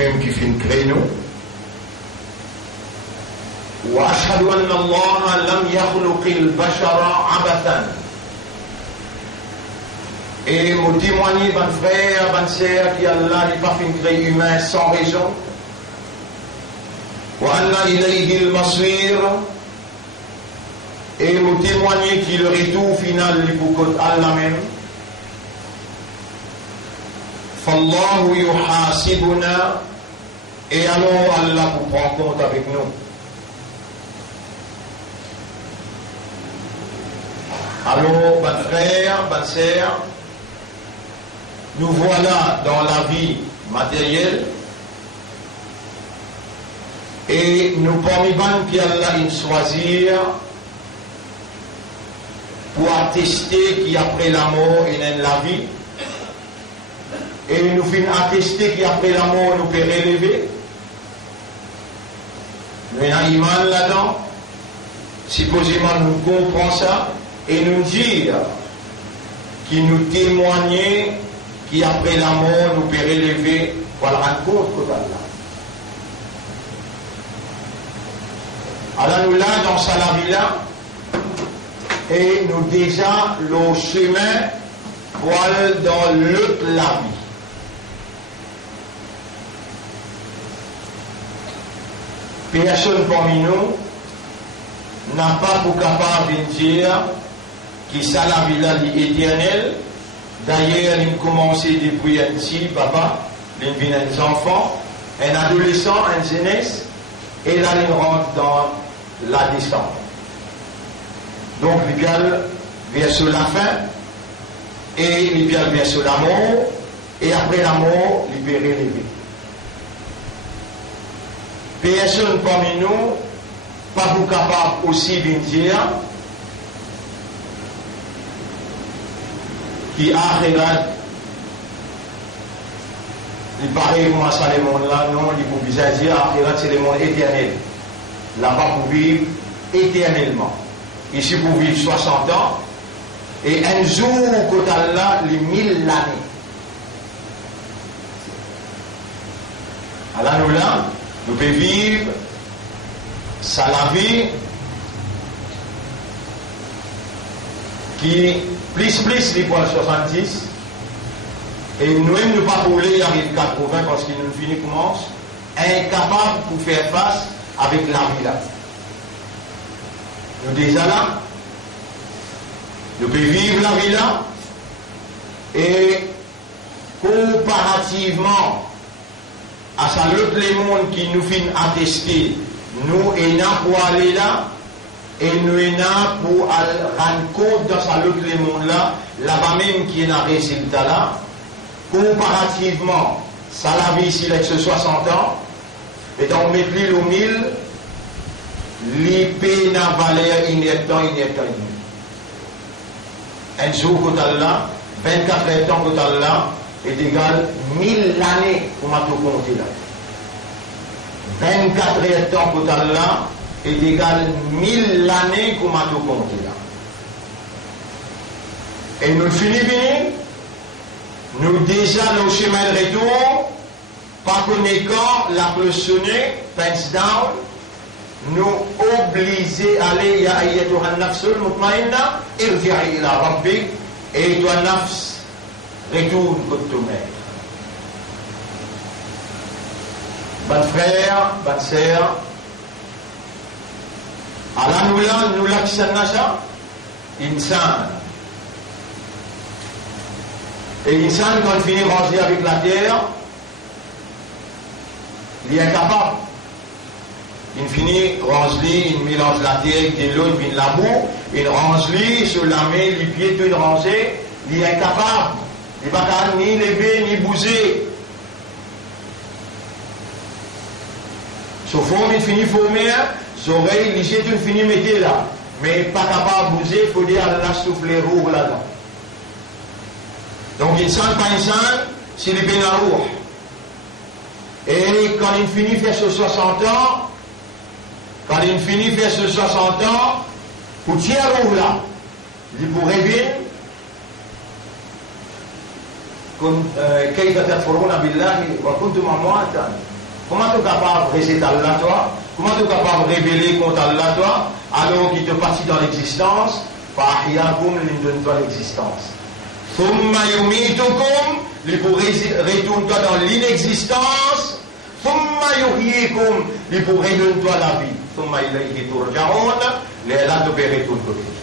lui-même qui fait une créer nous. وأشهد أن الله لم يخلق البشر عبثا. Et mon témoigner, mon frère, mon sœur, qui Allah n'est pas fait une créer humain sans raison. وأن إليه المصير. Et mon témoigner qui le retour final du pour Allah même. فالله يحاسبنا. Et alors Allah vous prend compte avec nous. Alors, bon frère, bonne sœur, nous voilà dans la vie matérielle et nous parmi qui Allah choisir pour attester qu'après la mort il y a la vie et nous finissons attester qu'après la mort nous peut relever. Nous avons un iman là-dedans, supposément nous comprenons ça. Et nous dire qui nous témoignait qu'après la mort nous peut relever pour la rencontre d'Allah. Alors nous là dans sa vie là et nous déjà le chemin pour aller dans l'autre la vie. Personne parmi nous n'a pas pour capable de dire qui ça la vie là éternelle. D'ailleurs, il commence depuis un petit papa, il vient des enfants, un adolescent, un jeunesse, et là il rentre dans la descente. Donc il vient vers sur la fin, et il vient vers sur la mort, et après la mort, il peut relever. Personne parmi nous, pas vous capable aussi de dire qui akhirat il paraît moi ça le monde là non il faut bien dire akhirat c'est le monde éternel là-bas pour vivre éternellement ici pour vivre 60 ans et un jour côté là les 1000 années alors nous là nous pouvons vivre ça la vie qui plus les poils 70 et nous-mêmes nous pas voulu arriver 80 parce qu'il nous finit commence incapable pour faire face avec la vie là. Nous déjà là, nous pouvons vivre la vie là et comparativement à ça l'autre les mondes qui nous finit attester, nous et nous pour aller là. Et nous sommes pour rendre compte dans sa lutte le monde là, là-bas même qui est un résultat là, comparativement, ça la vie ici avec ce 60 ans, et donc mettre l'île au 1000, l'IP n'a valeur inertant. Un jour que là, 24 ans que là, est égal 1000 années pour m'a tout compter là. 24 ans que là, est égal 1000 années qu'on m'a tout compté là. Et nous finissons bien, nous déjà nos chemins de retour, pas connaissant la sonner, pens down, nous obligés à aller ya ayyatuha an-nafsul mutmainna, irji'i ila rabbik, et toi nafs, retourne contre ton maître. Bon frère, bonne sœur, Allah nous l'a dit insan. Et insan, quand il finit rangé avec la terre, il est incapable. Il finit rangé, il mélange la terre avec de l'eau, il vient la boue, il range sur la main, les pieds, tout rangé, il est incapable. Il ne va pas ni lever, ni bouger. Sauf qu'il finit formé, ses oreilles, les yeux, tout finit mettre là. Mais pas capable de bouger, il faut dire Allah souffler roux là-dedans. Donc il ne sent pas insan, s'il est bien la roue. Et quand il finit de faire ce 60 ans, pour tirer roux là, il pourrait bien, كيف تكفرون بالله وكنتم أمواتا. Comment tu es capable de réciter Allah, toi? Comment tu es capable de révéler contre Allah, toi? Alors qu'il te partit dans l'existence, فأحياكم لندن l'existence. ثم يميتكم لpour-toi dans l'inexistence. ثم يحييكم pour-toi la vie. ثم إليه ترجعون. Là tu peux retourner.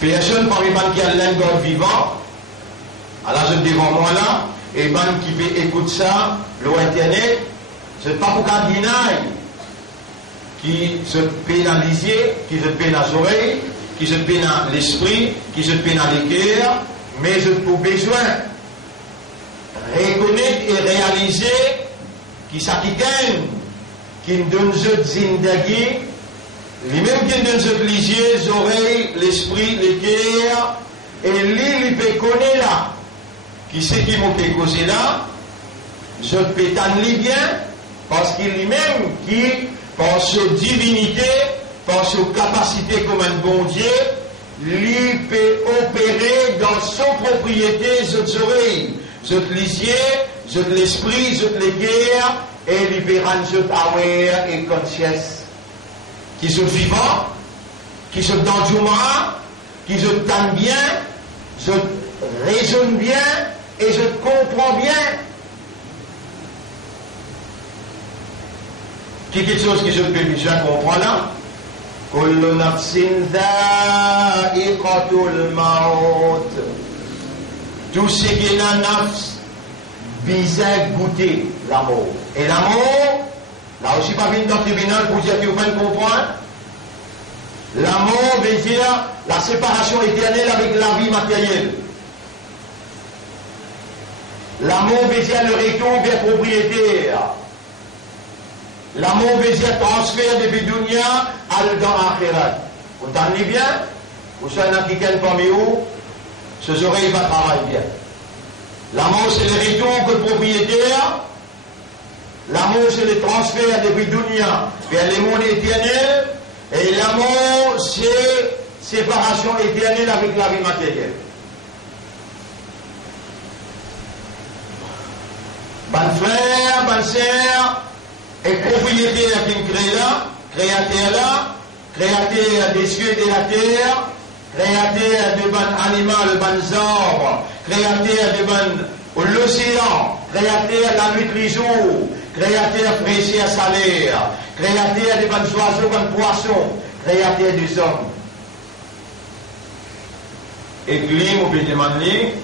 Personne parmi les qui a l'un vivant, alors je devant moi là, et ben qui peut écouter ça, l'internet, c'est pas pour qu'un dinaille qui se pénalise, qui se peine les oreilles, qui se peine l'esprit, qui se peine les cœurs, mais je pour besoin reconnaître et réaliser qui s'acquitte, qui nous donne cette zindagi, lui-même qui nous donne les yeux, les oreilles, l'esprit, les cœurs, et lui, il peut connaître là. Qui c'est qui m'a fait causer là? Je peux t'enlever bien, parce qu'il lui-même qui, par sa divinité, par sa capacité comme un bon Dieu, lui peut opérer dans son propriété, ses oreilles, ses yeux, ses l'esprit, ses cœurs, et lui peut rendre aware et conscious. Qui se vivant, qui se dans du mal, qui se tente bien, je raisonne bien et je comprends bien. Quelque chose que je peux déjà comprendre là. Kullu nafsin dha'iqatul maut. Tout ce qui est dans nafs, besoin goûter la mort. Et la mort, là aussi pas venir dans le tribunal pour dire que vous pouvez comprendre. La mort veut dire la séparation éternelle avec la vie matérielle. La mort veut dire le retour vers propriétaire. La mort veut dire transfert depuis Dunya dans l'Akhirat. Vous entendez bien? Vous savez qui quelqu'un parmi vous, ses oreilles vont travailler bien. La mort c'est le retour que propriétaire. La mort c'est le transfert depuis Dunya vers les mondes éternels. Et la mort c'est séparation éternelle avec la vie matérielle. Bonne frère, bonne sœur, et propriétaire qui crée là, créateur des cieux et de la terre, créateur de bon animal, de bon arbres, créateur de bon l'océan, créateur la nuit et jour, créateur précieux salaire, créateur de bonnes oiseaux, bonnes poissons, créateur des hommes. Et puis, on peut demander,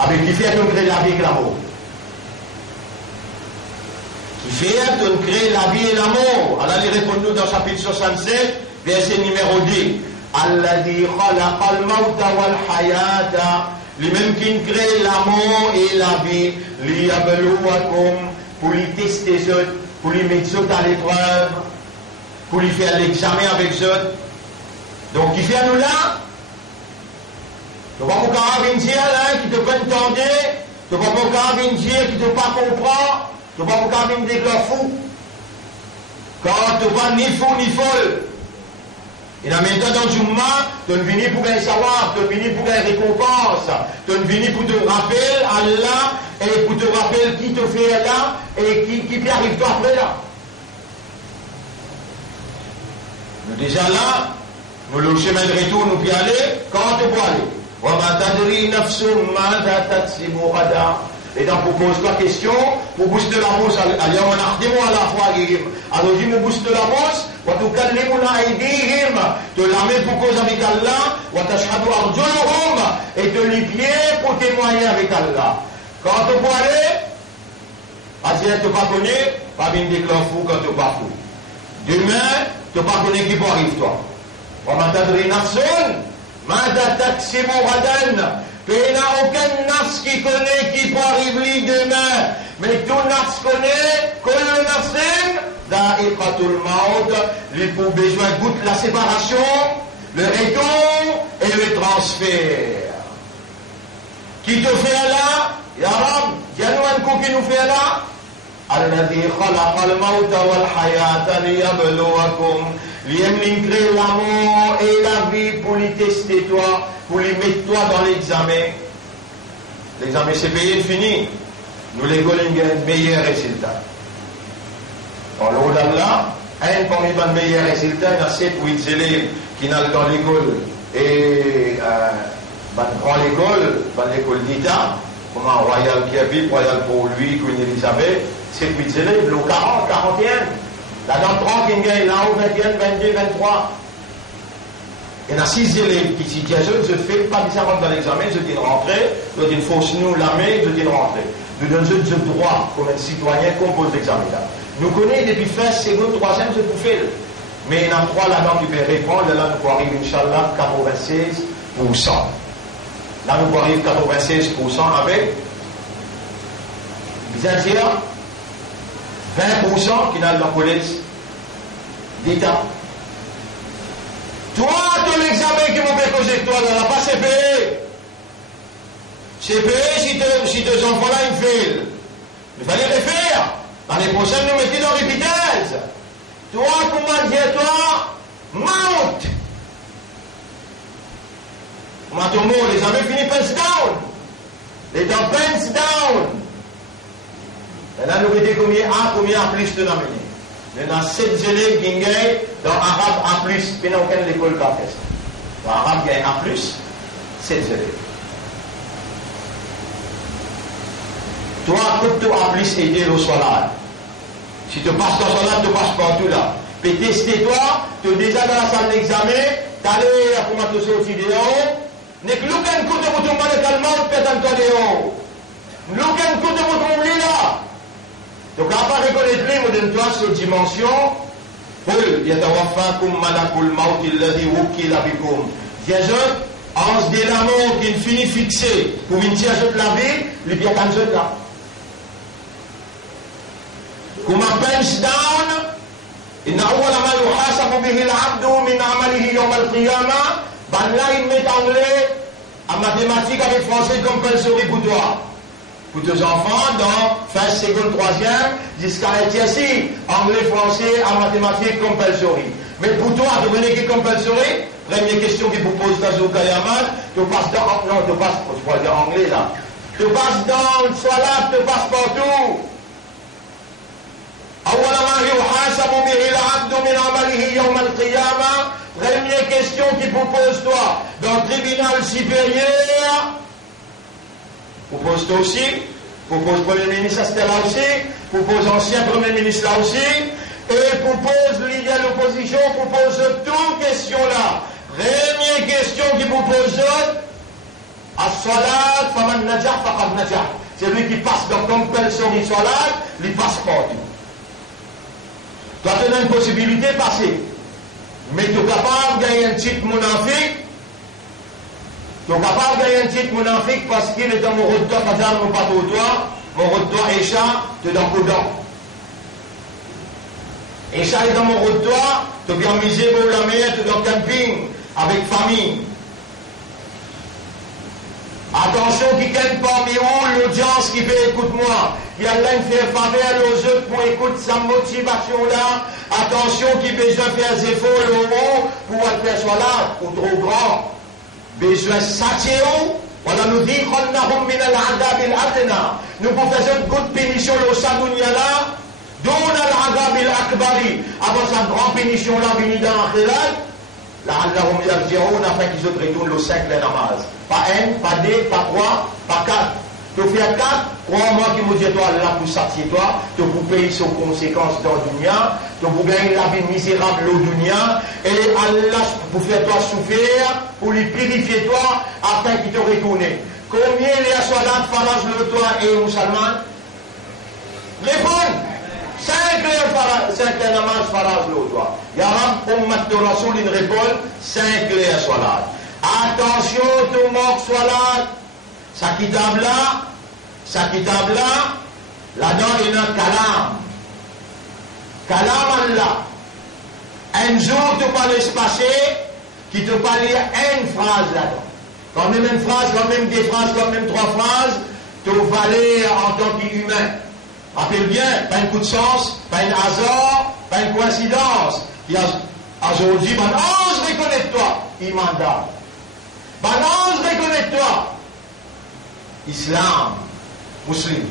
avec qui fait qu'on crée la vie et l'amour? Qui fait qu'on crée la vie et l'amour? Alors, il répond-nous dans le chapitre 67, verset numéro 10. Alladhi khalaqal mawta wal hayata. Lui-même qui crée l'amour et la vie, liyabluwakum, pour lui tester eux, pour lui mettre eux à l'épreuve, pour lui faire l'examen avec eux. Donc, qui fait nous là? Tu ne vas pas venir dire là, qui te peut entendre, tu ne vas pas venir dire qui ne te pas comprendre, tu ne vas pas venir dire que fou. Quand tu ne vas ni fou ni folle. Et en même temps, dans le moment, tu ne viens pour gagner savoir, tu ne viens pour gagner récompense, tu ne viens pour te rappeler Allah et pour te rappeler qui te fait là et qui arrive toi après là. Nous déjà là, nous le chemin de retour, nous pouvons aller, quand tu peux aller. Et donc, pour poser la question, pour booster la bourse, allez, on a redémon à la fois, alors, dis moi booster la bourse, ou tu calmes la aidihim, te la mets pour cause avec Allah, ou t'ashhadu arjuluhum, et te les pieds pour témoigner avec Allah. Quand tu peux aller, parce que tu ne pas connais, pas bien déclarer fou quand tu pas fou. Demain, tu ne pas connais qui peut arriver toi. On m'a tadri nafsun. Mada taksimu radan. Il n'y a aucun nafs qui connaît qui peut arriver demain. Mais tout nafs connaît, kullu nafsin, da'iqatul maut, il faut besoin goûter la séparation, le retour et le transfert. Qui te fait là? Ya Rab, dis-nous un coup qui nous fait là? الذي خلق الموت والحياة ليبلوكم ليم crée la mort et la vie pour les tester toi, pour les mettre toi dans l'examen. L'examen c'est payé, fini. Nous les gagnons un meilleur résultat. Alors au-delà, un parmi les meilleurs résultats, il y a 7 ou 8 élèves qui n'allent dans l'école et dans l'école d'État, comme un Royal Kiev, Royal pour lui, Queen Elizabeth, 7 ou 8 élèves, le 40, 41. Là dans 30 qui gagnent, là-haut 21, 22, 23. Il y en a 6 élèves qui s'y disent, je ne fais pas bizarrement dans l'examen, je dis rentrer, je dis force nous la main, je dis rentrer. Nous donnons ce droit comme un citoyen qu'on pose l'examen là. Nous connaissons depuis fin, seconde, troisième, je vous fais. Mais il y en a 3 là-dedans qui peuvent répondre, là nous arrive, Inch'Allah, 96%. Là nous arrive 96% avec, bien dire, 20% qui n'a dans la police d'État. Toi, ton examen qui m'a fait causer toi, là, pas CPE. CPE, si tes enfants là, ils failent. Il fallait les faire. L'année prochaine, nous mettons dans les vitesses. Toi, comment dire, toi, mount. Comment ton mot, les amis finissent pens down. Les dents pens down. Et là, nous mettons combien A plus de l'amener. Il y en a 7 élèves qui gagnent dans l'arabe A+, puis il n'y a aucune école qui a fait ça. Dans l'arabe, il y a A+, 7 élèves. Toi, comme tu as plus aidé au solar, si tu passes dans le solar, tu passes partout là. Puis tester-toi, tu es déjà dans la salle d'examen, tu allé à comment tu sortir dehors, n'est que l'aucun coup de bouton mal calmant, tu peux t'en dehors. L'aucun coup de bouton là. Donc, à part reconnaître, nous donne-toi cette dimension. قل يتوفاكم ملك الموت الذي وكل بكم. Dieu, ange de la mort qui finit fixé pour une tiers de la vie, les bien comme ça là. Comme un bench down, إن أول ما يحاسب به العبد من عمله يوم القيامة, ben là il met anglais en mathématiques avec français comme compulsory pour toi. Pour tes enfants, dans fin seconde, troisième, jusqu'à LTSI, anglais, français, en mathématiques, compulsory. Mais pour toi, tu venais qui compulsory, première question qui vous pose dans le Kayaman, tu passes dans, non, tu passes, je vais dire anglais là, tu passes dans le Salat, tu passes partout. أول ما يحاسب به العبد من عمله يوم القيامة, première question qui vous pose toi, dans le tribunal supérieur, propose-toi aussi, propose Premier ministre c'était là aussi, propose ancien Premier ministre là aussi, et propose l'idée de l'opposition, propose toutes questions là. Première question qui propose, as-salat, faman najah, faqad najah. C'est lui qui passe dans compulsory salat, il passe partout. Toi, tu as une possibilité de passer, mais tu es capable de gagner un titre monafique. Tu es capable de gagner un titre monafique parce qu'il est dans mon route de toi, pas dans mon bateau toi, mon route de toi, Echa, tu es dans Kodan. Echa est dans mon route de toi, tu es bien misé pour la mer, tu es dans le camping, avec famille. Attention qui gagne parmi vous, l'audience qui fait écoute-moi. Il y a l'un qui fait faveur aux autres pour écouter sa motivation là. Attention qui besoin de faire des efforts au haut pour faire soit là, ou trop grand. Besoin s'attirer, voilà nous dit nous pouvons faire une grande pénition au Sadounia là, dont al-Adab al-Akbari, avant sa grande pénition là, venue dans l'Akhirat, la'allahum yarji'un, afin qu'ils se retournent le 5 namaz. Pas 1, pas 2, pas 3, pas 4. Tu fais 4, crois-moi qui me dit toi Allah pour satisfaire toi, tu peux payer ses conséquences dans le dunya, tu peux gagner la vie misérable au dunya, et Allah pour faire toi souffrir, pour lui purifier toi, afin qu'il te retourne. Combien les assoilants farage le toi et musulman? Réponds! 5 namaz farage le toi. Yaram, ummat de Rasoul, il répond 5 les assoilants. Attention, tout le monde soit là. Sa kitab là, là-dedans il y a un kalam. Kalam Allah. Un jour, tu peux aller se passer, qui te peut lire une phrase là-dedans. Quand même une phrase, quand même 2 phrases, quand même 3 phrases, tu vas lire en tant qu'humain. Rappelez bien, pas un coup de chance, pas un hasard, pas une coïncidence. Il y a aujourd'hui, ben ange, reconnecte-toi, imanda. Ben ange, reconnecte-toi, islam, musulman.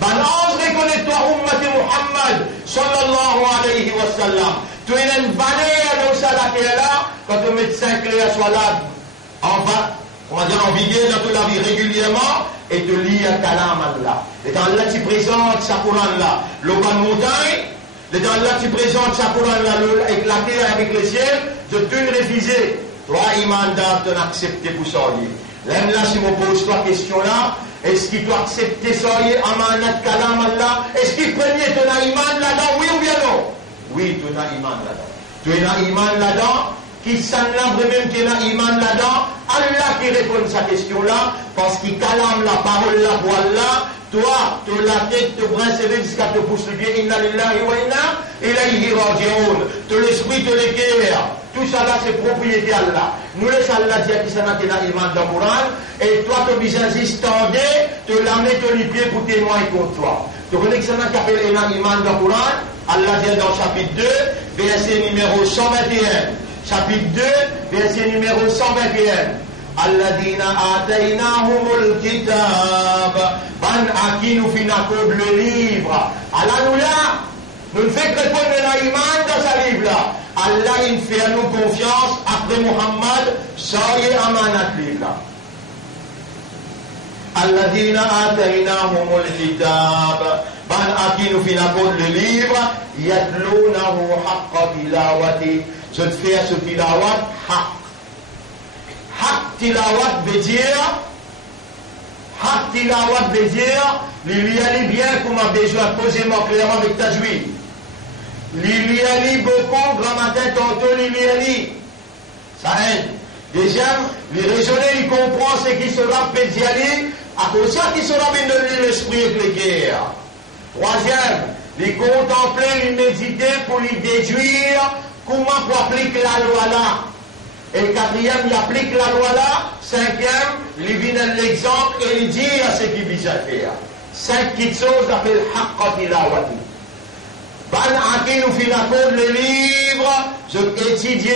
Ben ange, reconnecte-toi, ummati Muhammad, sallallahu alayhi wa sallam. Tu es une valeur de ça là, quand le médecin clair soit là, on va dire en vigueur dans toute la vie régulièrement, et te lit à Kalam Allah. Et dans là, tu présentes sa Coran là, le bas de montagne, et dans là, tu présentes sa Coran là, avec la terre, avec le ciel, de tout réviser. Toi, Imanda, tu as accepté pour ça. Là, si je me pose toi question là, est-ce qu'il doit accepter ça, Amanat Kalam Allah? Est-ce qu'il prenait ton iman là-dedans, oui ou bien non? Oui, tu as iman là-dedans. Tu as iman là-dedans, qui s'en a même qui a iman là-dedans, Allah qui répond à cette question-là, parce qu'il calame la parole là pour Allah, toi, tu la tête te brin serré jusqu'à te pousser le pied, inna lillahi wa inna ilayhi raji'un. Tu l'esprit, tu l'équerre. Tout ça là, c'est propriété Allah. Nous laissons Allah dire qu'il s'en a iman dans le Coran, et toi, tu as insisté, tu l'amener ton pied pour témoigner contre toi. Tu connais que ça n'a qu'à faire iman dans le Coran, Allah dit dans le chapitre 2, verset numéro 121. Chapitre 2, verset numéro 121. Alladina ataynahumul kitab. Ban à qui nous finissons le livre. Allah nous là, nous ne fait que répondre à l'iman dans ce livre-là. Allah il fait à nous confiance après Muhammad, ça y est amanat livre. Alladina ataynahumul kitab. Ban à qui nous finissons le livre. Yatlounahu haqqa tilawati. Je te fais ce tilawat haq. Haq tilawat veut dire, il y a bien qu'on m'a besoin de poser moi clairement avec tajwid. Il y a beaucoup, grammaire tantôt, il y a ça aide. Deuxième, les raisonner, il comprend ce qui sera pédiali, à cause de ça qui sera bien de l'esprit éclairé. Troisième, les contempler, les méditer pour les déduire. Comment pour appliquer la loi là? Et le quatrième, il applique la loi là. Cinquième, il vient l'exemple et il dit à ce qu'il vise à faire. 5 petites choses appellent haqqa tilawati. Ban aki nous fin accord le livre, je étudie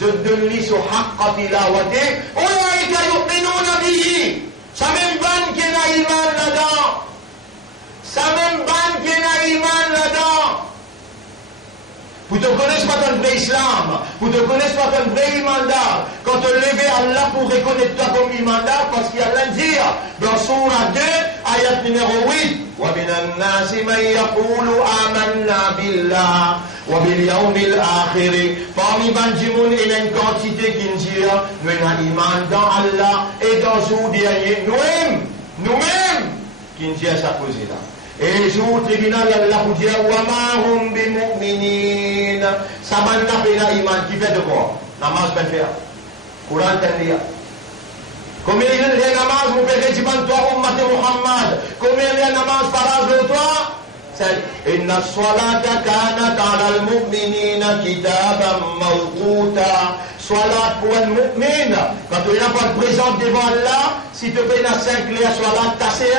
je donne lui sur haqqa tilawati. Oulaïka yu'minuna bihi. Ça même ban qui n'a iman là-dedans. Ça même ban qui n'a iman là-dedans. Vous ne connaissez pas ton vrai islam, vous ne connaissez pas ton vrai imandar. Quand tu lèves Allah pour reconnaître toi comme imandar, parce qu'il y a l'Indir, dans Surah 2, ayat numéro 8, وَمِنَ النَّاسِ مَنْ يَقُولُ آمَنَّا بِاللَّهِ وَبِالْيَوْمِ الْآخِرِ. Parmi Banjimoun, il y a une quantité qui dit, nous avons iman dans Allah et dans le jour dernier, nous-mêmes, qui dit à sa posée-là. Et le jour tribunal, Allah vous dit, وَمَا هُمْ بِمُؤْمِنِينَ. Ça m'a tapé la iman, qui fait de quoi? Namaz peut faire. Courant peut faire. Combien il y a de namaz, vous pouvez dire, toi, Ummat Muhammad. Combien il y a de namaz par de toi? C'est, Inna salata kanat ala al-mu'minina kitaban mawquta. Salat pour un mu'min. Quand tu n'as pas de présence devant Allah, si tu fais la 5 clés à salat, tasser.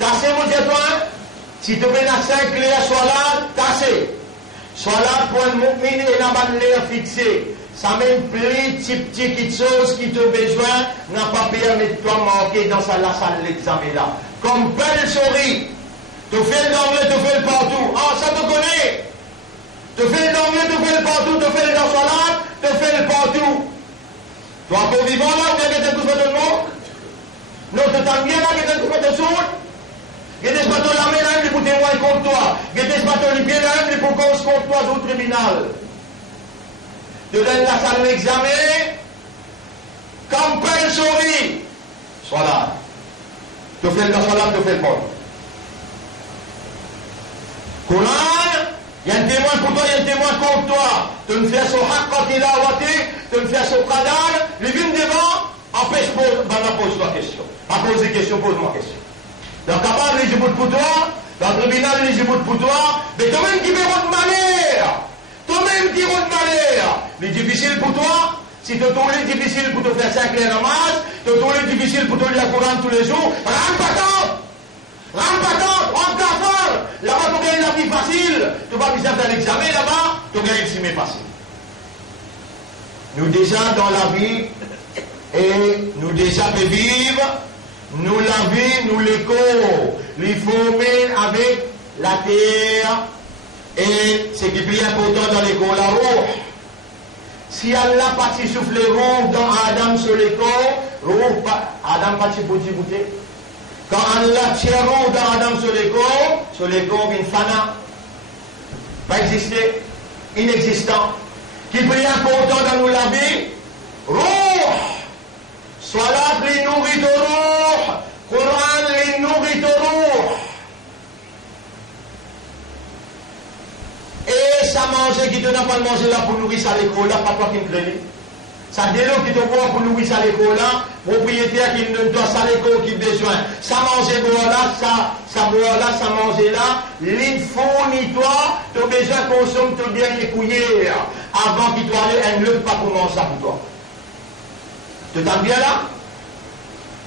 Tasser, mon Dieu, toi. Si tu fais la 5 clés à salat, tasser. Salat pour un mu'min et la manière fixée. Ça même plus petites choses qui te besoin n'a pas permis de toi manquer dans la salle d'examen là. Comme belle souris. Tu fais l'anglais, tu fais le partout. Ah, ça te connaît. Tu fais l'anglais, tu fais le partout, tu fais le salat, tu fais le partout. Tu es encore vivant là, tu as des coups de monde. Non, tu t'as bien là, tu as des coups de sourd. Il y a des bateaux la main là, pour témoigner contre toi. Il y a des bateaux les pieds là, pour cause contre toi au tribunal. Tu donnes la salle d'examen, comme belle souris. Salat. Tu fais le salat, tu fais le partout. Coran, il y a un témoin pour toi, il y a un témoin contre toi. Tu me fais son haqqa tilawati, tu me fais son qadar, les vignes devant, empêche, pose-toi question. Pas poser question, pose-moi question. Donc, capable, les jibouts pour toi, dans le tribunal, les jibouts pour toi, mais toi-même qui veux votre manière, toi-même qui veux votre manière, mais difficile pour toi, si tu es difficile pour te faire 5 namaz, tu es difficile pour te lire le Coran tous les jours, rentre pas tant, dit facile, tu vas besoin faire l'examen là-bas, tu vas exprimer facile. Nous déjà dans la vie, et nous déjà de vivre, nous la vie, nous l'écho, les former avec la terre, et ce qui est plus important dans l'écho, la roue. Si Allah parti souffler roue dans Adam sur l'écho, Adam parti bouti. Quand Allah tire roue dans Adam sur l'écho, une fana, pas exister, inexistant. Qui est plus important dans nous la vie, roue. Salat li nourrit de roue, Coran li nourrit de roue. Et ça manger qui te n'a pas mangé là pour nourrir ça l'école là, pas toi qui me crée. Ça délo qui te voit pour nourrir ça l'école là, propriétaire qui ne doit ça l'école qui besoin. Ça manger boire là, ça boire là, ça manger là, l'île fournit toi, tu as besoin de consommer ton dernier couillère avant qu'il doit aller un lieu pas pour manger ça pour toi. Tu t'en bien là?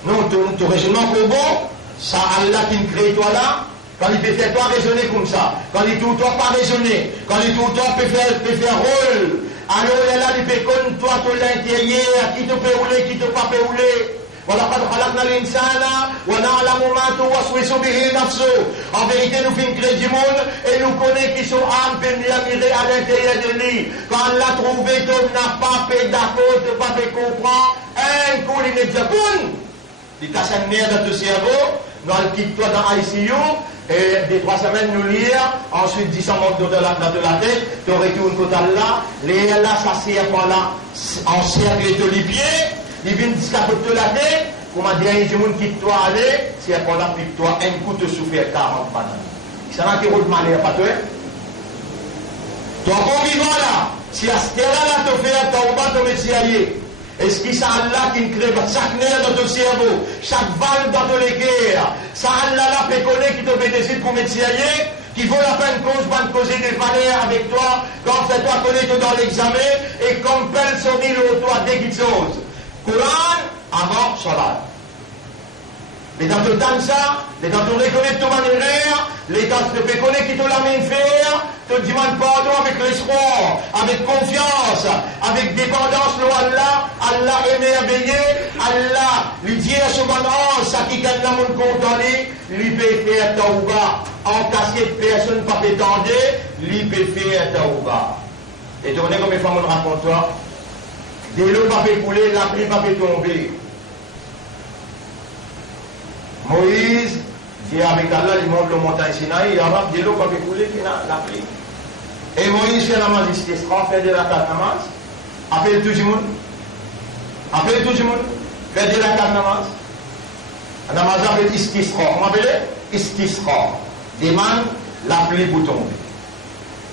Non, ton raisonnement pour bon, ça Allah qui me crée toi là. Quand il peut faire toi raisonner comme ça, quand il tout le temps pas raisonner, quand il tout le temps peut faire rôle, alors il est là, il peut connaître toi tout l'intérieur, qui te peut rouler, qui te pas peut rouler. ولقد خلقنا الإنسان ونعلم ما توسوس به نفسه. En vérité, nous faisons créer du monde et nous connaissons qui sont âmes peut bien mirer à l'intérieur de lui. Quand on l'a trouvé, tu n'as pas fait d'accord, tu n'as pas fait comprendre, un coup il est déjà bon. Il casse un nerf dans ton cerveau, dans le quitte-toi dans ICU, et des 3 semaines nous lire, ensuite 10 ans dans la tête, tu retournes côté là, les là, ça serre là, en cercle de les pieds, ils viennent discapoter la tête, comment dire, il y a des gens qui quitte toi aller, c'est pour là, puis toi, un coup te souffrir 40 bananes. Ça n'a pas de malheur, pas toi. Toi, bon vivant là, si à ce terrain là, tu fais, tu vas pas te mettre. Est-ce que c'est Allah qui crée chaque nerf dans ton cerveau, chaque balle dans ton guerres, ça Allah là peut connaître qui te fait décider pour mettre qui vaut la peine de causer des valeurs avec toi, quand c'est toi connaître dans l'examen, et comme pelle son île au toi dès qu'il chose. Coran, avant, salat. Mais dans le temps ça, mais quand on reconnaît ton manière, les temps te fait connaître qui te la main faire, te demande pardon avec l'espoir, avec confiance, avec dépendance, Allah, Allah est merveilleux, Allah, lui dit à ce moment, ça qui gagne la monde condamné, lui peut faire taouba, en cassé de personne pas pétendé, lui peut faire taouba. Et tu connais combien de fois on raconte toi, des l'eau pas fait couler, la pluie pas fait tomber. Moïse dit avec Allah, il monte le montagne Sinaï, il y a de l'eau pas fait couler, qui n'a la pluie. Et Moïse fait la namaz istisqa, fait de la carte namaz, appelle tout le monde, fait de la carte namaz. La namaz appelle istisqa, comment appelle istisqa, demande la pluie pour tomber.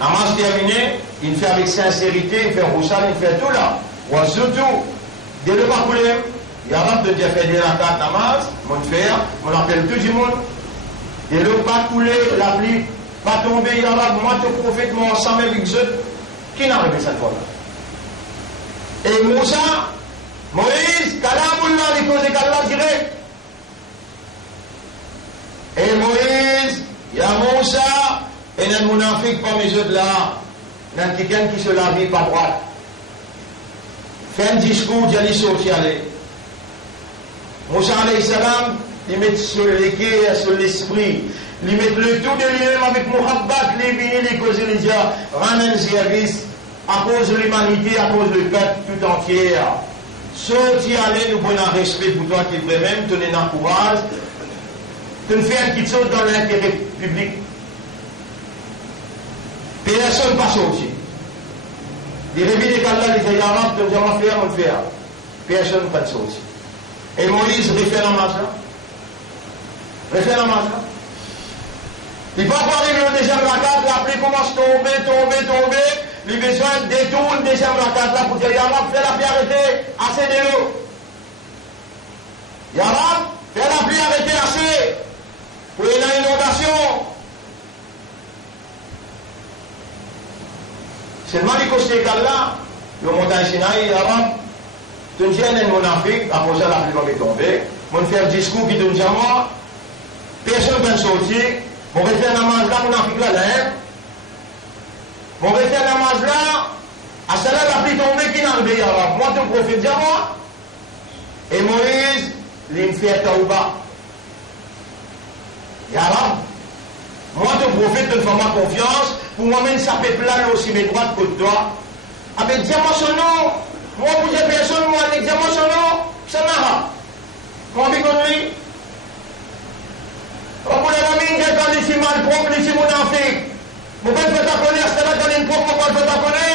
Namaz terminé, il fait avec sincérité, il fait roussal, il fait tout là. Ou surtout, de l'eau pas couler. Il y a un de dire faire des rakat namaz, mon frère, on appelle tout le monde. Et l'eau pas couler, la pluie pas tomber, il y a moi te prophète, moi ensemble avec eux. Qui n'a arrivé cette fois-là? Et Moussa, Moïse, Kalamullah, il posait qu'Allah direct. Et Moïse, il y a Moussa, et il y a un mounafik parmi eux là, il y a quelqu'un qui se lave pas droite. Fait un discours, il y a les sortir aller. Moussa alayhi salam, il met sur les cœurs, sur l'esprit, il met le tout de lui-même avec Muhabbat, les bénis, les causes, les dia, ramène service à cause de l'humanité, à cause du peuple tout entier. Sorti aller, nous prenons un respect pour toi qui est même, te donner un courage, te faire une petite chose dans l'intérêt public. Personne ne pas sortir. Les réveils des qu'Allah, les Arabes, tu vas faire, on le faire. Personne ne pas sortir. Et Moïse refait la marche là. Il va pas arriver au deuxième rakat, la pluie commence à tomber. Il besoin détourner le deuxième rakat là pour dire Yarab, fais la pluie arrêter, assez de l'eau. Yarab, fais la pluie arrêter, assez. Pour une inondation. Seulement les côtés qu'Allah, le montagne Sinaï, Yarab, tu me dis un monafik, après ça la pluie va tomber, mon faire discours qui te dit à moi, personne ne peut sortir, On va faire namaz là, mon Afrique là, hein? On va faire namaz là, à cela la pluie tombée qui n'a rien à moi, ton prophète, dis moi. Et Moïse, il fait taouba. Yara, moi, ton prophète, te fais ma confiance, pour moi-même, ça peut planer aussi mes droites que toi. Avec dis-moi son nom, moi, pour des personnes, moi, dis-moi son nom, ça m'a. Moi, je connais. On voulait la mine, quand ici mal propre, ici mon Afrique. Mon père peut t'appeler, à ce là quand il propre, mon père peut t'appeler.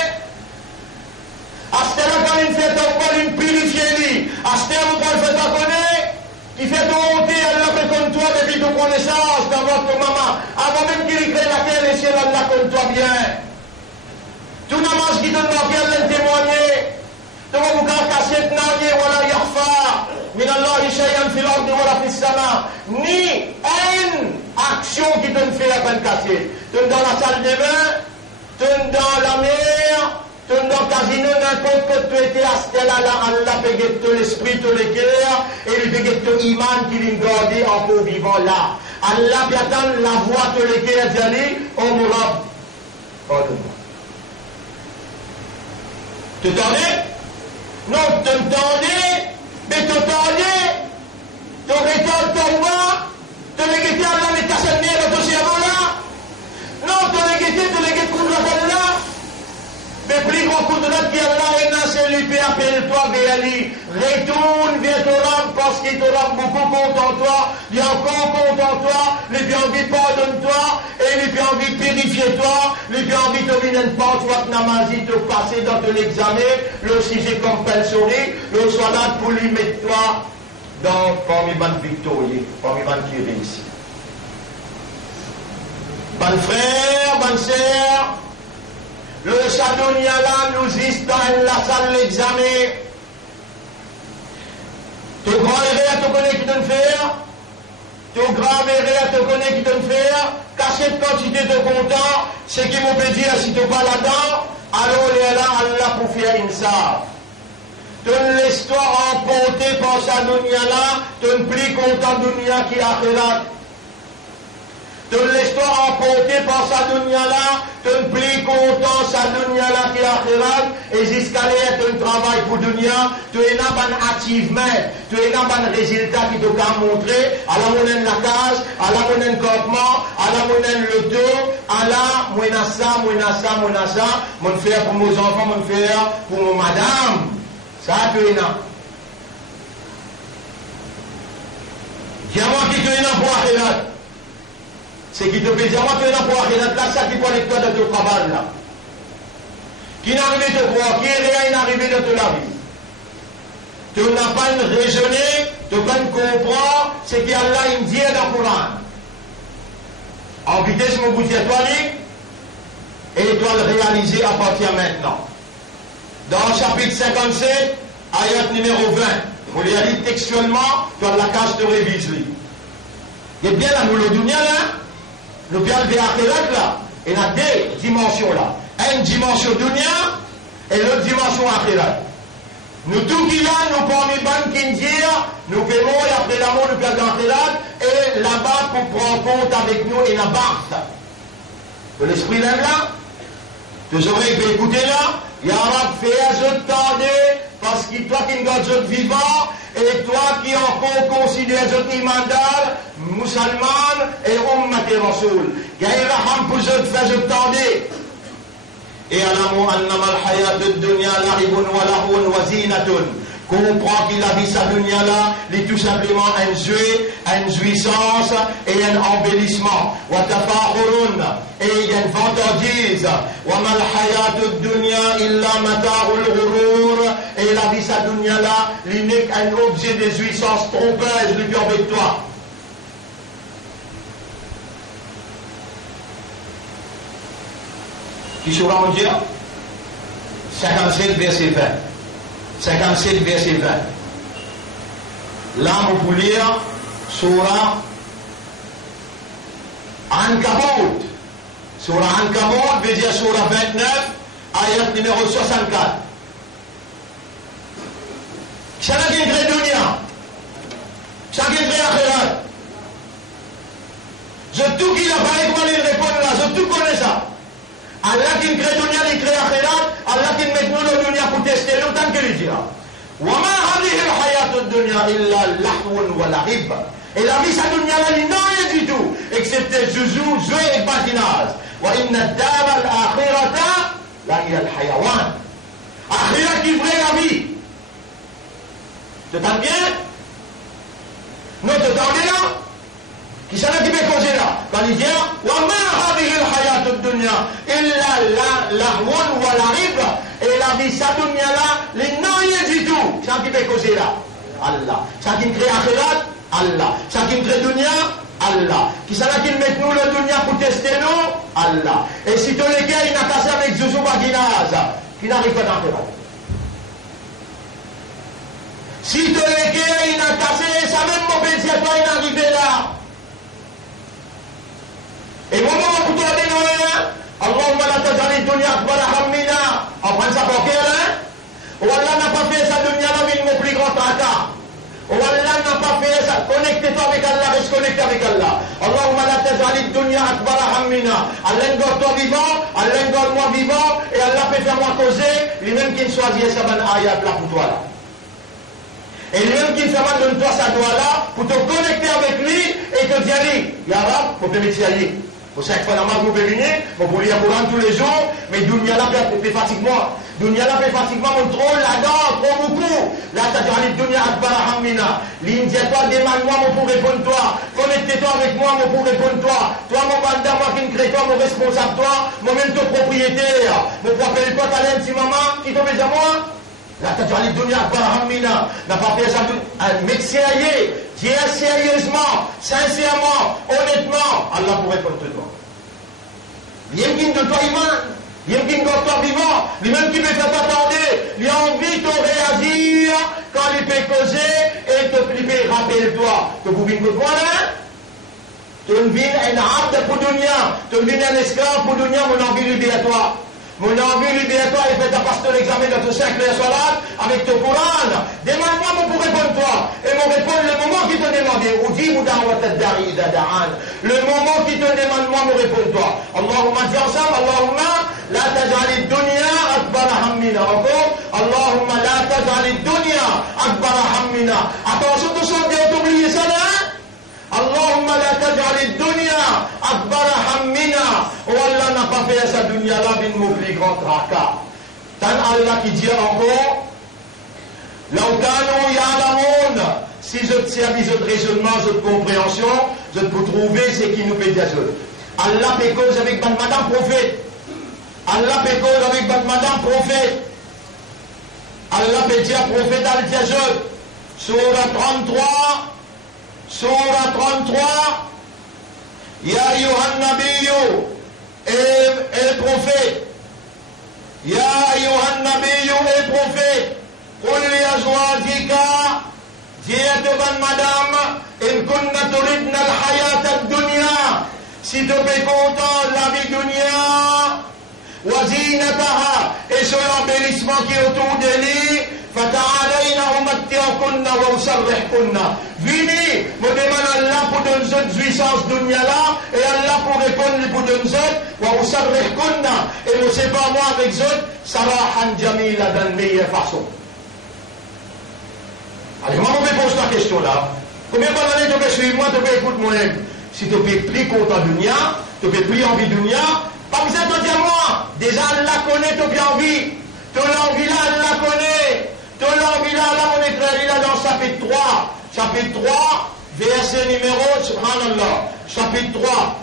À ce là quand il fait taouba, il purifie lui. À ce là, mon père peut t'appeler. Il fait ton honte, Allah fait comme toi depuis ton connaissance dans votre maman. Avant même qu'il crée la terre et le ciel, Allah comme toi bien. Tout namaz qui te manque, elle témoigner. Tu vas vous casser de nanier, voilà yarfa. Min Allah, Ishayan fil ardi, voilà fis sama. Ni une action qui te fait à peine casser. Tu es dans la salle de bain, tu es dans la mer. Tu es dans le casino, n'importe que tu étais à ce là, Allah peut tout l'esprit, tout le cœur, et il peut tout iman qui l'a gardé en peau vivant là. Allah peut attendre la voix, tout le cœur, d'aller, oh mon Rab, pardonne-moi. Tu t'entendais? Non, tu t'entendais, mais tu t'entendais, tu récoltes ton bas, tu l'as guetté à Allah, mais tu as cette merde dans ton cerveau là. Non, tu l'as guetté, contre la là. Mais plus grand coup de notre qui Allah est dans celui appelle-toi vers lui. Retourne vers ton âme parce qu'il t'aura beaucoup compte en toi. Il y a encore compte en toi. Il a envie de pardonne-toi. Et il a envie de purifier toi. Il a envie de venir une porte. Soit namazi te passer dans ton examen. Le sujet comme souris. Le soit là pour lui mettre toi dans parmi les victorieux. Parmi les qui réussit. Bonne frère, bonne sœur. Le Sadonia là nous installe la salle de l'examen. Ton grand-mère te connaît qui donne faire. Ton grand-mère te connaît qui donne faire. Car cette quantité de content, c'est qui m'ont peut dire si tu pas là-dedans, alors il est là, Allah pour faire une ça. Ton l'histoire emportée par Sadonia là, ton plus content dunia qui a fait là. De l'histoire emportée par sa dunya là, tu plus content sa dunya là qui a et jusqu'à l'air tu travailles pour dunya, tu es un bon achievement, tu es un bon résultat qui te a montré, à la monnaie la case, à la monnaie campement, à la monnaie le dos, à la monnaie ça, mon frère pour mes enfants, mon frère pour mon madame, ça tu es là. Diamant qui tu es là pour Akhirat. C'est qui te fait dire, moi tu es là pour Akhirat, là, ça qui connecte de ton travail là. Qui n'a arrivé de voir, qui est rien arrivé de ton vie. Tu n'as pas raisonné, tu n'as pas comprendre ce qu'Allah dit dans le Coran. En vitesse, mon bout d'étoile, et l'étoile réalisée à partir maintenant. Dans le chapitre 57, ayat numéro 20, vous les lire textuellement, dans la case de révision. Et bien là, nous le dunya là, nous bien le Akhirat là, il y a deux dimensions là. Une dimension dunya et l'autre dimension Akhirat. Nous tout qui là, nous parmi ban qui dire, nous payons et après la mort nous perdons Akhirat et là-bas pour prendre compte avec nous et la barre. De l'esprit là, tu aurais écouter là, il y a un fait un tardé parce que toi qui es un vivant et toi qui encore considères un imandal, musulman et ummat rasoul. Il y a un raham pour eux faire un tardé. Et alamu annama al-hayat ad-dunya la'ibun wa lahun wa zinatun. Comprend qu'il a vu sa dunya là, il est tout simplement un jeu, une jouissance et un embellissement. Wa tafakhurun, et il y a une vantardise. Wa mal hayat ad-dunya illa mata'ul ghurur. Et la vie sa dunya là, il n'est qu'un objet de jouissance trompeuse, lui avec toi. Qui sera mon Dieu? 57 verset 20. 57 verset 20. Là, on peut lire Surah Ankabut. Surah Ankabut veut dire Surah 29, ayat numéro 64. Chacun qui est dunya, chacun qui est akhirat. Je tout qui n'a pas école, il répond là, je tout connais ça. Allah qui crée dunya, il crée akhirat, Allah qui met nous le dunya pour tester nous, tant qu'il dira. وما هذه الحياة الدنيا إلا لهو ولعب. Et la vie, sa dunya là, il n'a rien du tout, excepté joujou, jeu et patinage. وإن الدار الآخرة لهي الحيوان. Akhirat qui vraie la vie. Tu t'entends bien? Non, tu t'entends bien? Qui s'en a qui peut causer là? Quand il dit, وما هذه الحياة الدنيا إلا لهو ولعب. Et la vie, sa dunya là, il n'a rien du tout. Qui s'en qui peut causer là? Allah. Ça qui crée akhirat? Allah. Ça qui crée dunya? Allah. Qui s'en a qui met nous le dunya pour tester nous? Allah. Et si tous les gars, il n'a cassé avec Zouzou Baginaz, qui n'arrive pas dans le si tous les gars, il n'a cassé, ça même mauvais dire toi, il est arrivé là. Et mon moment pour toi, des noms, Allahumma la tajali dunya akbar hammina. On prend ça pour quel, hein? Ou Allah n'a pas fait ça dunya là, mais mon plus grand tata. Ou Allah n'a pas fait ça. Connectez-toi avec Allah, reste connecté avec Allah. Allahumma la tajali dunya akbar hammina. Allah engorge-toi vivant, Allah engorge-moi vivant, et Allah peut faire moi causer, lui-même qui choisit sa bonne ayat là pour toi là. Et lui-même qui donne-toi sa doigt là pour te connecter avec lui et te dire, Ya Rab, pour te mettre aller. Pour 5 fois la marque, vous pouvez venir, vous lire Coran tous les jours, mais Dunya là fait fatigue-moi. Dunya là fait fatigue-moi, mon trop là-dedans, trop beaucoup. Là, t'as dit, Dunya akbar hammina. Dis-toi, demande-moi, mon pour répondre toi. Connectez-toi avec moi, mon pour répondre toi. Toi, mon banda, moi qui me crée toi, mon responsable toi, moi-même ton propriétaire. Mon rappelle-toi, t'as un petit maman qui tombe à moi. Là, t'as dit, Dunya akbar hammina. N'a pas fait ça, mais sérieux, dis sérieusement, sincèrement, honnêtement, Allah pourrait répondre toi. Il y a qui de toi iman, il y a qui de toi vivant, lui-même qui me fait t'attendre, il a envie de réagir quand il peut causer et te plier, rappelle-toi, que vous venez de toi là, tu viens un abd pour dunya, tu viens un esclave pour dunya, mon envie libératoire. Mon envie libératoire, il fait ta passe ton examen de ton cercle de salat avec ton Coran. Demande-moi, mon pour répondre toi. Et mon répondre le moment qui te demande. Ou dis, ou da'wat ad-da'i idha da'an. Le moment qui te demande, moi, mon répondre toi. Allahumma, dis ensemble, Allahumma, la taj'ali dunya akbar hammina. Encore, Allahumma, la taj'ali dunya akbar hammina. Attention, tout ça, on oublié ça là, hein? Allahumma la taj'ali dunya akbar hammina. Oh Allah n'a pas fait sa dunya là bin mon plus grand tracas. Tant Allah qui dit encore, law kanu ya'lamun. Si je te servis de raisonnement, de compréhension, je peux trouver ce qui nous fait dire. Allah peut cause avec madame prophète. Allah peut cause avec madame prophète. Allah peut dire prophète al-Jazud. Surah 33. Surah 33, Ya ayyuhan nabiyyu, et prophète, Ya ayyuhan nabiyyu, et prophète, qul li azwajika, dis à devant madame, in kunna turidna al-hayata ad-dunya, si tu es content de la vie dunya, wa zinataha, et sur l'embellissement qui est autour de lui, فتعالينا أمتعكن وأسرحكن. Venez, me demande Allah pour donner cette jouissance dunya là, et Allah pour répondre pour donner cette, وأسرحكن, et ne sais pas moi avec cette, sarahan jamila d'une meilleure façon. Allez, moi, je me pose la question là. Combien d'années tu peux suivre moi, tu peux écouter moi? Si tu peux plus content dunya, tu peux plus envie dunya, pas besoin de dire moi. Déjà Allah connaît, tu peux envie. Tu l'envie là, Allah connaît. Tout l'envie là, mon éclair, il est dans chapitre 3. Chapitre 3, verset numéro, subhanallah. Chapitre 3,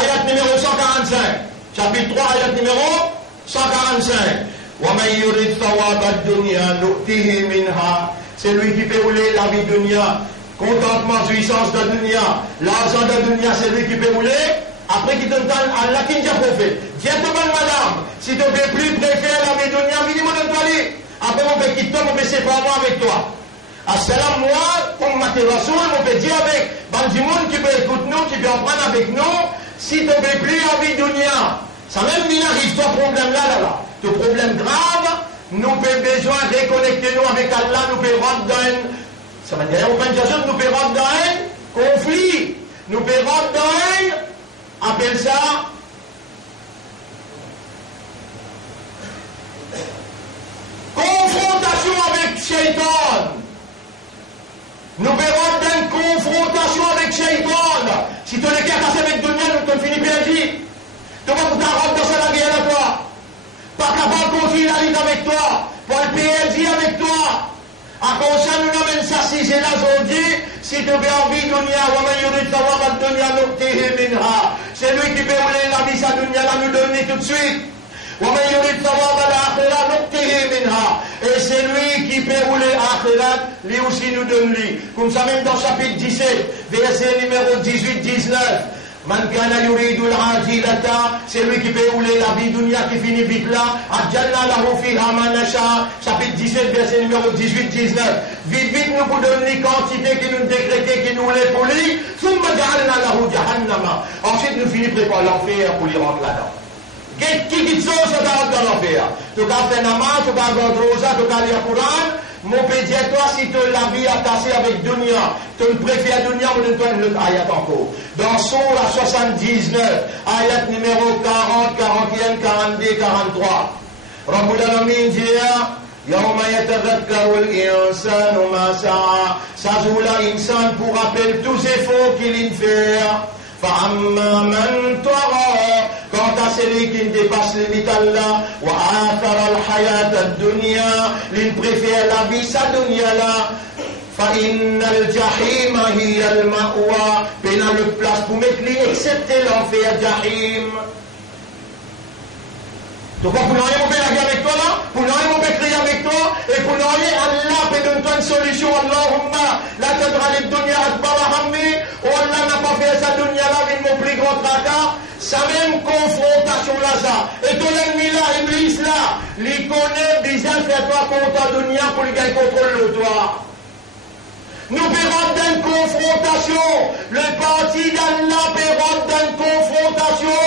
ayat numéro 145. Chapitre 3, ayat numéro 145. وَمَنْ يُرِدْ ثَوَابَ الدُّنْيَا نُؤْتِهِ مِنْهَا. C'est lui qui peut rouler la vie dunya. Contentement, jouissance de dunya. L'argent de dunya, c'est lui qui peut rouler. Après qu'il te donne Allah qui dit prophète. Dis à toi, madame, si tu ne veux plus préférer la vie dunya, minimum de toi. Après, on peut quitter, on peut séparer avec toi. Assalam moi, Ummati Rasoul, on peut dire avec du monde qui peut écouter nous, qui peut en prendre avec nous, si tu ne veux plus la vie dunya. Ça même il arrive, toi, problème là. Ton problème grave, nous avons besoin de reconnecter nous avec Allah, nous pouvons rentrer dans un, ça veut dire, nous pouvons rentrer dans un conflit. nous pouvons rentrer dans un, appelle ça confrontation avec Shaitan. Nous pouvons rentrer dans une confrontation avec Shaitan. Si tu es cassé avec Dunya, nous te finis perdu. Tu vas pouvoir rentrer dans la guerre à toi. Pas capable de continuer la lutte avec toi. Pour le PLJ avec toi. À cause ça, nous n'amène ça si c'est là aujourd'hui. Si tu as envie de Dunya, c'est lui qui peut rouler la vie, sa Dunya, là, nous donner tout de suite. Et c'est lui qui peut rouler Akhirat, lui aussi nous donne lui. Comme ça, même dans chapitre 17, verset numéro 18-19. Man kana yuridul ajilata, c'est lui qui peut rouler la vie dunya qui finit vite là. Adjalna lahu fiha ma nasha, chapitre 17, verset numéro 18-19. Vite, nous vous donnons les quantités qui nous décrétaient, qui nous les pour lui. Thumma ja'alna lahu jahannama. Ensuite, nous finissons par l'enfer pour lui rentrer là-dedans. Qui dit ça, ça va dans l'enfer. Tu as fait namaz, tu as fait rosa, tu as lire Coran. Mon pédiatre, toi, si tu la vie attachée avec Dunya, tu préfères Dunya, on te donne l'autre ayat encore. Dans Sourate 79, ayat numéro 40, 41, 42, 43. Rabbul Alamin dit, يوم يتذكر الإنسان ما سعى. Ça joue là, l'insan pour rappeler tous les efforts qu'il fait. فأما من طغى, quant à celui qui dépasse les limites d'Allah, وآثر الحياة الدنيا, il préfère la vie sa dunya là, فإن الجحيم هي المأوى, il a le place pour mettre lui excepté l'enfer jahim. Donc pour n'aller mon père avec toi là, pour n'aller mon père crier avec toi, et pour n'aller Allah peut donner toi une solution. Allahumma la tadra les dunya akbar hammi, ou Allah n'a pas fait sa dunya là avec mon plus grand tracas. Sa même confrontation là ça. Et ton ennemi là, Iblis là, il connaît déjà fait toi contre ta dunya pour lui gagner contrôle de toi. Nous pérons d'une confrontation. Le parti d'Allah pérons d'une confrontation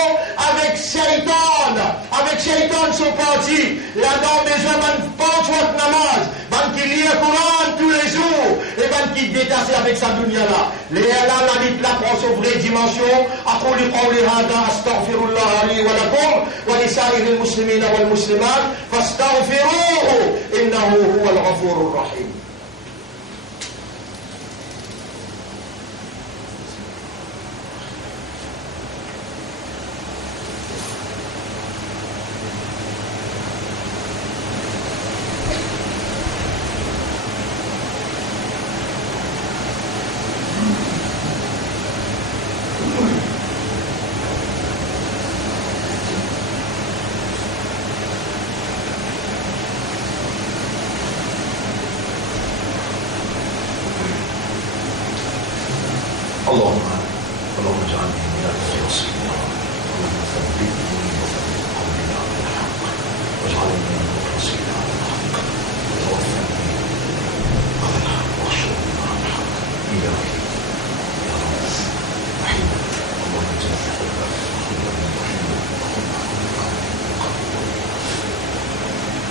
avec Shaitan. Avec Shaitan son parti. Là-dedans, besoin d'un pense votre namaz. D'un qui lit le Coran tous les jours. Et d'un qui détache avec sa dunya là. Les Allah, la vie là prend son vraie dimension. أقول قولي هذا أستغفر الله لي ولكم ولسائر المسلمين والمسلمات فاستغفروه إنه هو الغفور الرحيم. اللهم اجعلني من المخلصين، اللهم ثبتني وثبت قولي على الحق، واجعلني من المخلصين على الحق، وتوفني على الحق واحشرني مع الحق. إلهي يا رب رحيم، اللهم جل وعلا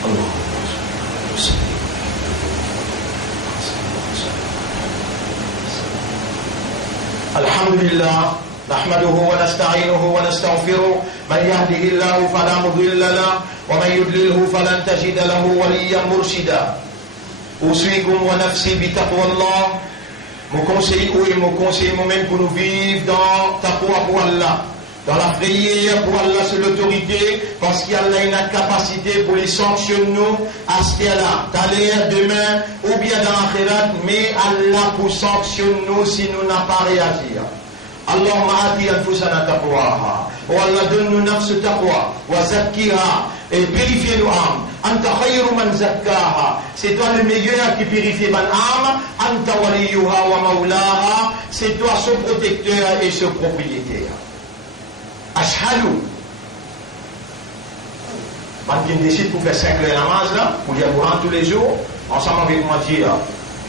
اللهم رحيم اللهم صل وسلم. الحمد لله نحمده ونستعينه ونستغفره. من يهده الله فلا مضل له ومن يضلله فلن تجد له وليا مرشدا. أوصيكم ونفسي بتقوى الله. Mon conseil, oui, mon conseil moi-même pour nous vivre dans taqwa pour Allah, dans la prière pour Allah sur l'autorité, parce qu'Allah a une capacité pour les sanctionner nous à ce là, d'aller demain ou bien dans l'akhirat, mais Allah pour sanctionner nous si nous n'avons pas réagi. Allahumma ati anfusana taqwaha, oh Allah donne-nous nafs taqwa wa zakkiha, et purifie nos âmes. Anta khayru man zakkaha, c'est toi le meilleur qui purifie mon âme. Anta waliyuha wa maulaha, c'est toi son protecteur et son propriétaire. Ashhadu, quand tu décides pour faire 5 heures de namaz là, pour lire le Coran tous les jours, ensemble avec moi dire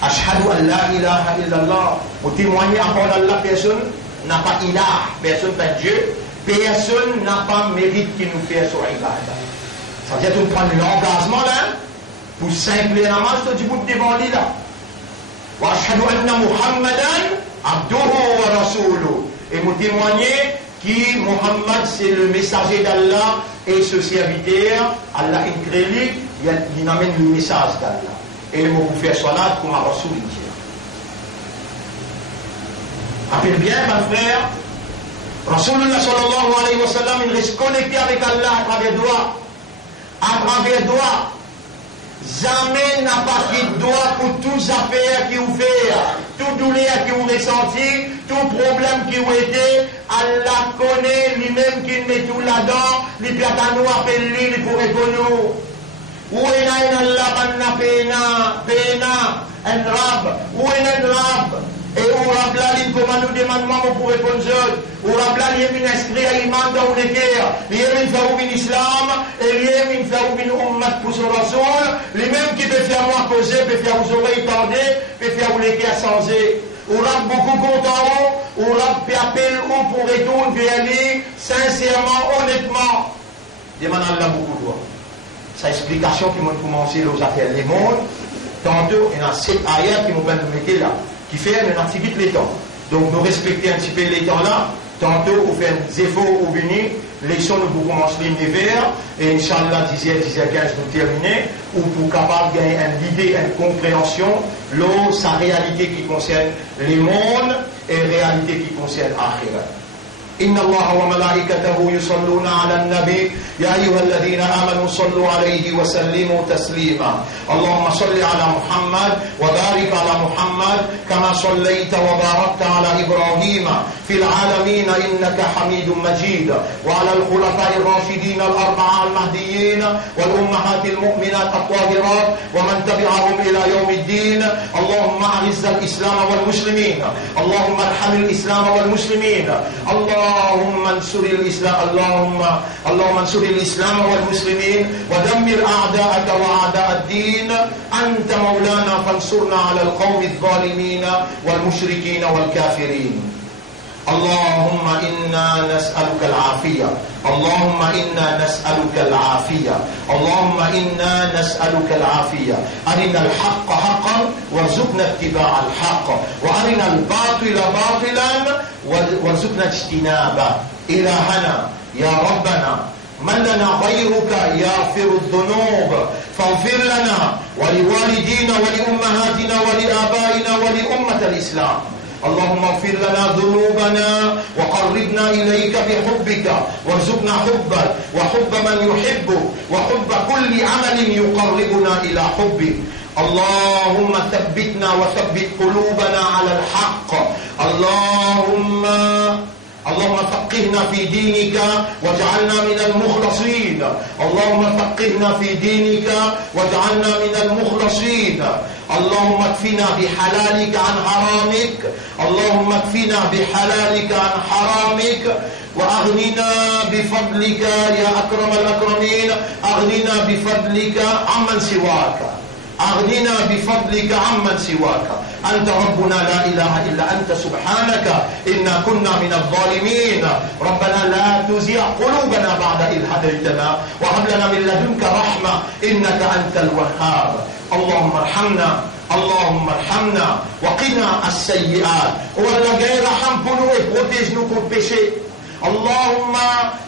Ashhadu an la ilaha illallah, pour témoigner encore d'Allah, personne n'a pas ilah, personne n'a pas Dieu, personne n'a pas mérite qui nous fait sur ibadah. Ça veut dire que tu prends l'engagement là, pour 5 heures de namaz, tu dis pour te demander là. Wa ashhadu anna Muhammadan abduhu wa rasuluhu. et vous témoigner que Mohammed c'est le messager d'Allah et ce serviteur, Allah incrédule, il amène le message d'Allah. Et vous faire salat comme un Rasoul. Appelle bien, mon frère, Rasulullah sallallahu alayhi wa sallam, il reste connecté avec Allah à travers doigt. À travers doigt. Jamais n'a pas pris de doigt pour toutes les affaires qui vous fait, tout douleur qui vous ressenti, tout problème qui vous été. Allah connaît lui-même qui met tout là-dedans, les piatanou appelle lui, il pourrait nous. Où est Allah, pena, un rab, où est un rab? Et où rab là, il commande nous demandement pour répondre. Où rab là, il est inscrit à l'imam dans une guerre. Il est fait un islam, et il est fait une ummat pour son rasoul. Les mêmes qui peuvent faire moi causer, peuvent faire aux oreilles tendues, peuvent faire aux guerres changer. Où rab beaucoup content, où rab peut appeler ou pour retourner vers lui, sincèrement, honnêtement. Demande Allah beaucoup de droit. Sa explication qui m'a commencé aux affaires des mondes, tantôt, il y a 7 ayats qui m'ont mettre là, qui fait un activité les temps. Donc, nous respectons un petit peu les temps là, tantôt, on fait des efforts au venir, les sons nous commencent l'hiver, et Inch'Allah, 10h15, nous terminer, ou pour capable de gagner une idée, une compréhension, sa réalité qui concerne les mondes, et réalité qui concerne l'Akhirat. إن الله وملائكته يصلون على النبي يا أيها الذين آمنوا صلوا عليه وسلموا تسليما اللهم صل على محمد وبارك على محمد كما صليت وباركت على إبراهيم في العالمين إنك حميد مجيد وعلى الخلفاء الراشدين الأربعة المهديين والأمهات المؤمنات الطاهرات ومن تبعهم إلى يوم الدين اللهم أعز الإسلام والمسلمين اللهم ارحم الإسلام والمسلمين اللهم انصر الإسلام اللهم انصر الإسلام والمسلمين ودمر أعداءك وأعداء الدين أنت مولانا فانصرنا على القوم الظالمين والمشركين والكافرين اللهم إنا نسألك العافية اللهم إنا نسألك العافية اللهم إنا نسألك العافية أرنا الحق حقا وارزقنا اتباع الحق وأرنا الباطل باطلا وارزقنا اجتنابه إلهنا يا ربنا من لنا غيرك يغفر الذنوب فاغفر لنا ولوالدينا ولأمهاتنا ولآبائنا ولأمة الإسلام اللهم اغفر لنا ذنوبنا وقربنا إليك بحبك وارزقنا حبك وحب من يحبك وحب كل عمل يقربنا إلى حبك اللهم ثبتنا وثبت قلوبنا على الحق اللهم فقهنا في دينك واجعلنا من المخلصين اللهم فقهنا في دينك واجعلنا من المخلصين اللهم اكفنا بحلالك عن حرامك اللهم اكفنا بحلالك عن حرامك وأغننا بفضلك يا أكرم الأكرمين أغننا بفضلك عمن سواك أغننا بفضلك عمن سواك أنت ربنا لا إله إلا أنت سبحانك إنا كنا من الظالمين ربنا لا تزغ قلوبنا بعد إذ هديتنا وهب لنا من لدنك رحمة إنك أنت الوهاب اللهم ارحمنا وقنا السيئات ولا غير رحمنا et protège-nous contre péché اللهم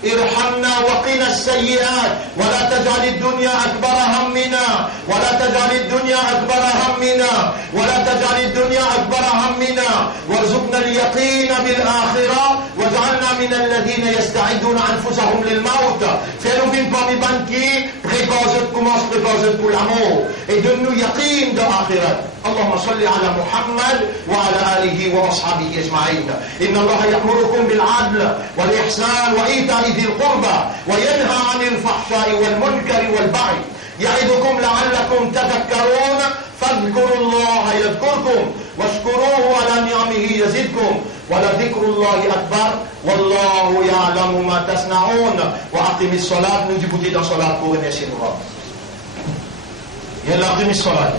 ارحمنا وقنا السيئات ولا تجعل الدنيا أكبر همنا ولا تجعل الدنيا أكبر همنا ولا تجعل الدنيا أكبر همنا وارزقنا اليقين بالآخرة واجعلنا من الذين يستعدون أنفسهم للموت fais-nous vivre parmi les qui préparent pour l'amour et donne-nous يقين de l'آخرة اللهم صل على محمد وعلى آله وأصحابه أجمعين إن الله يأمركم بالعدل والإحسان وإيتاء ذي القربى وينهى عن الفحشاء والمنكر والبغي يعظكم لعلكم تذكرون فاذكروا الله يذكركم واشكروه على نعمه يزدكم ولذكر الله أكبر والله يعلم ما تصنعون وأقم الصلاة نجيب dans صلاة pour remercier nous يلا أقم الصلاة